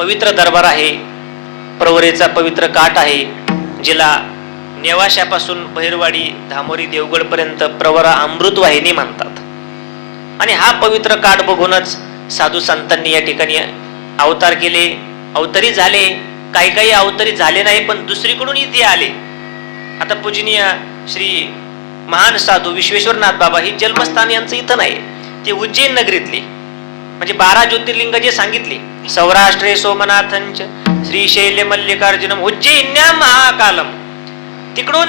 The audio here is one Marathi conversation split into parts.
पवित्र दरबार आहे, प्रवरेचा पवित्र काठ आहे, जिला नेवाशापासून बहिरवाडी धामोरी देवगडपर्यंत प्रवरा अमृतवाहिनी म्हणतात. आणि हा पवित्र काठ बघूनच साधू संतांनी या ठिकाणी अवतार केले, अवतरी झाले. काही काही अवतरी झाले नाही, पण दुसरीकडून इथे आले. आता पूजनीय श्री महान साधू विश्वेश्वरनाथ बाबा ही जन्मस्थान यांचं इथं नाही, ते उज्जैन नगरीतले. म्हणजे 12 ज्योतिर्लिंग जे सांगितले, सौराष्ट्रे सोमनाथंच श्रीशैल्य मल्लिकार्जुनम उज्जैन्याम महाकालम. तिकडून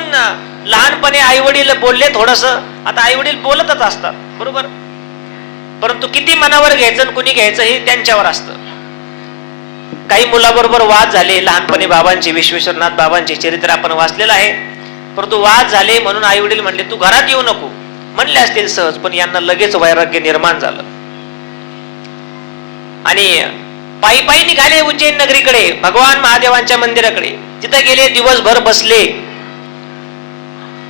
लहानपणे आई वडील बोलले थोडस. आता आई वडील बोलतच असतात बरोबर, परंतु किती मनावर घ्यायचं आणि कुणी घ्यायचं हे त्यांच्यावर असतं. काही मुलाबरोबर वाद झाले लहानपणी बाबांचे, विश्वेश्वरनाथ बाबांचे चरित्र आपण वाचलेलं आहे. परंतु वाद झाले म्हणून आई वडील म्हणले तू घरात येऊ नको, म्हणले असतील सहज, पण यांना लगेच वैराग्य निर्माण झालं आणि पायी पायी निघाले उज्जैन नगरीकडे, भगवान महादेवांच्या मंदिराकडे. तिथे गेले, दिवसभर बसले.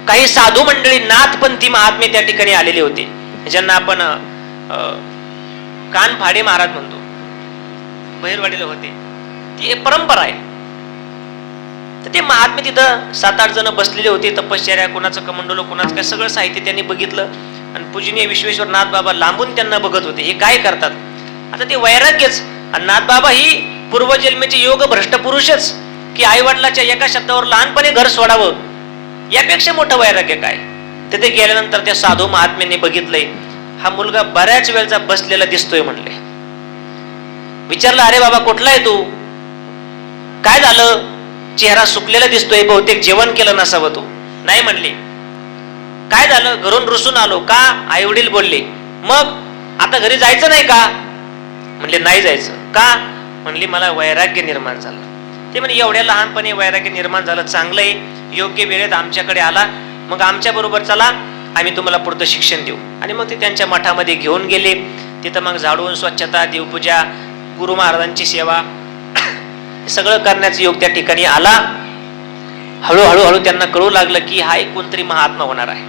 काही साधू मंडळी नाथपंथी महात्मे त्या ठिकाणी आलेले होते, ज्यांना आपण कानफाडे महाराज म्हणतो, बहिरवाडीला होते. ती परंपरा आहे. तर ते महात्मे तिथं 7-8 जण बसलेले होते. तपश्चर्या, कुणाचं कमंडलो, कुणाचं काय, सगळं साहित्य त्यांनी बघितलं. आणि पूजनीय विश्वेश्वरनाथ बाबा लांबून त्यांना बघत होते, हे काय करतात. आता ते वैराग्यच. आणि नाथ बाबा ही पूर्वजन्मेचे योग भ्रष्ट पुरुषच, की आई वडिलाच्या एका शब्दावर लहानपणे घर सोडावं, यापेक्षा मोठं वैराग्य काय. तिथे गेल्यानंतर त्या साधू महात्म्यांनी बघितलंय, हा मुलगा बऱ्याच वेळचा बसलेला दिसतोय म्हणले. विचारलं, अरे बाबा कुठला आहे तू, काय झालं, चेहरा सुकलेला दिसतोय, बहुतेक जेवण केलं नसावं तू. नाही म्हणले. काय झालं, घरून रुसून आलो. का, आई वडील बोलले. मग आता घरी जायचं नाही का, म्हणले नाही जायचं. का, म्हणले मला वैराग्य निर्माण झालं. ते म्हणजे एवढ्या लहानपणी वैराग्य निर्माण झालं, चांगलं आहे, योग्य वेळेत आमच्याकडे आला, मग आमच्या बरोबर चला, आम्ही तुम्हाला पुढचं शिक्षण देऊ. आणि मग ते त्यांच्या मठामध्ये घेऊन गेले. तिथं मग झाडून स्वच्छता, देवपूजा, गुरु महाराजांची सेवा सगळं करण्याचा योग त्या ठिकाणी आला. हळूहळू त्यांना कळू लागलं की हा एक कोणतरी महात्मा होणार आहे.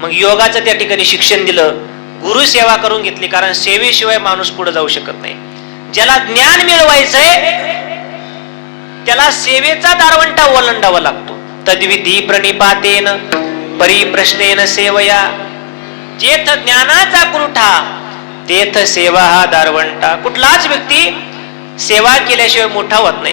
मग योगाचं त्या ठिकाणी शिक्षण दिलं, गुरु सेवा करून घेतली, कारण सेवेशिवाय माणूस पुढे जाऊ शकत नाही. ज्याला ज्ञान मिळवायचंय त्याला सेवेचा दारवंटा ओलांडावा लागतो. तद्विधी प्रणिपातेन परिप्रश्नेन सेवया, जेथ ज्ञानाचा कुरुठा तेथ सेवा हा दारवंटा. कुठलाच व्यक्ती सेवा केल्याशिवाय मोठा होत नाही.